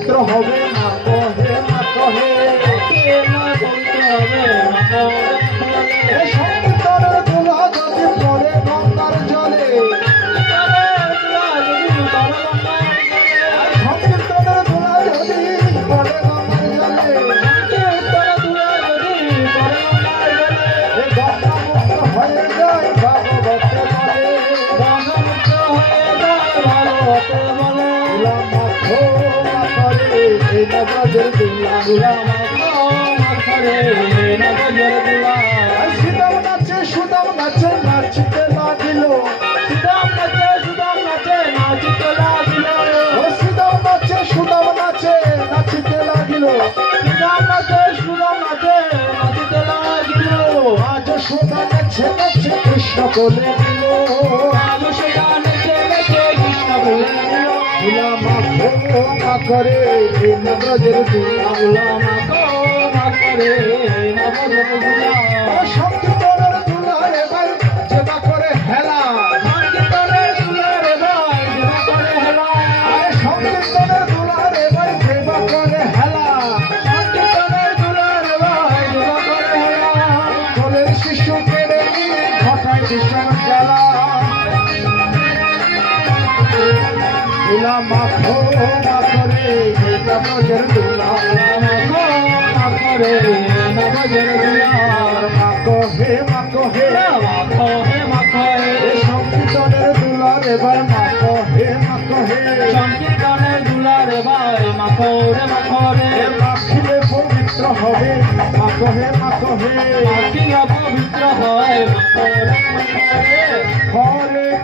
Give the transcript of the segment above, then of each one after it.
পবিত্র হবে মা মাখরে এই নবজের দুলা সুদাম নাচে সুদাম নাচে নাচতে লাগিল ও সুদাম নাচে সুদাম নাচে আজ সুদা নাচে নাচে কৃষ্ণ দিল দুলা মাখো মাখরে এই নবজের দুলা। আর সংকীর্তনের দুলা এবার যেটা করে হেলা। আর সংকীর্তনের দুলার এবার যেটা করে হেলা। কোলের শিশু কেড়ে নিয়ে ঘটায় ভীষণ জ্বালা দুলা মাখো মাখরে নবজের দুলা মাখো হে মাখো হে এই সংকীর্তনের দুলার এবার মাখো হে মাখো হে। এ মাখিলে পবিত্র হবে মাখো হে মাখো হে। হরে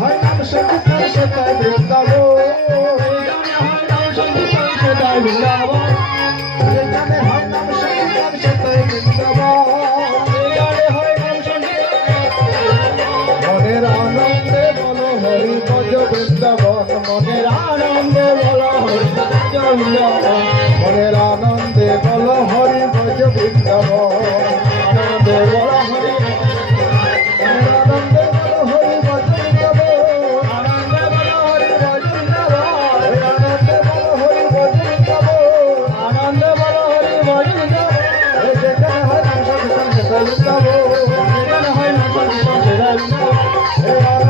হয় নাম সংকীর্তন মনের আনন্দে বলো হরি ভজ বৃন্দাবন। মনের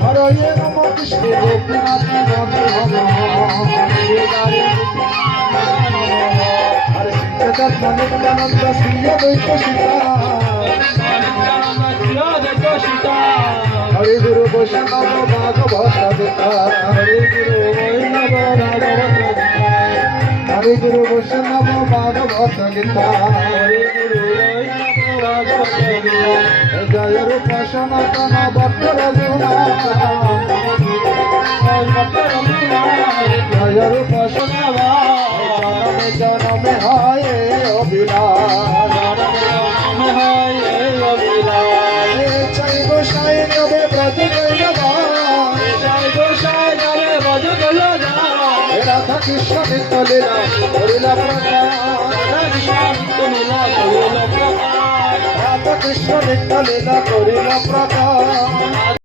হর এ নম কৃষ্ণ গোপীনাথ মদন হরে শ্রীচেতন মনিন্দানন্দ শ্রী অদ্বৈত সীতা হরে গুরু বৈষ্ণব ভাগবত হরে গীতা গুরু বৈষ্ণব ভাগবত গীতা হরে গুরু বৈষ্ণব ভাগবত গীতা ভক্ত রঘুনাথ ভক্ত রঘুনাথ জয় রূপ জনমে জনমে হয় রাধা কৃষ্ণ নিত্য লীলা করিলা প্রকাশ রাধা কৃষ্ণ লীলা করিলা প্রকাশ।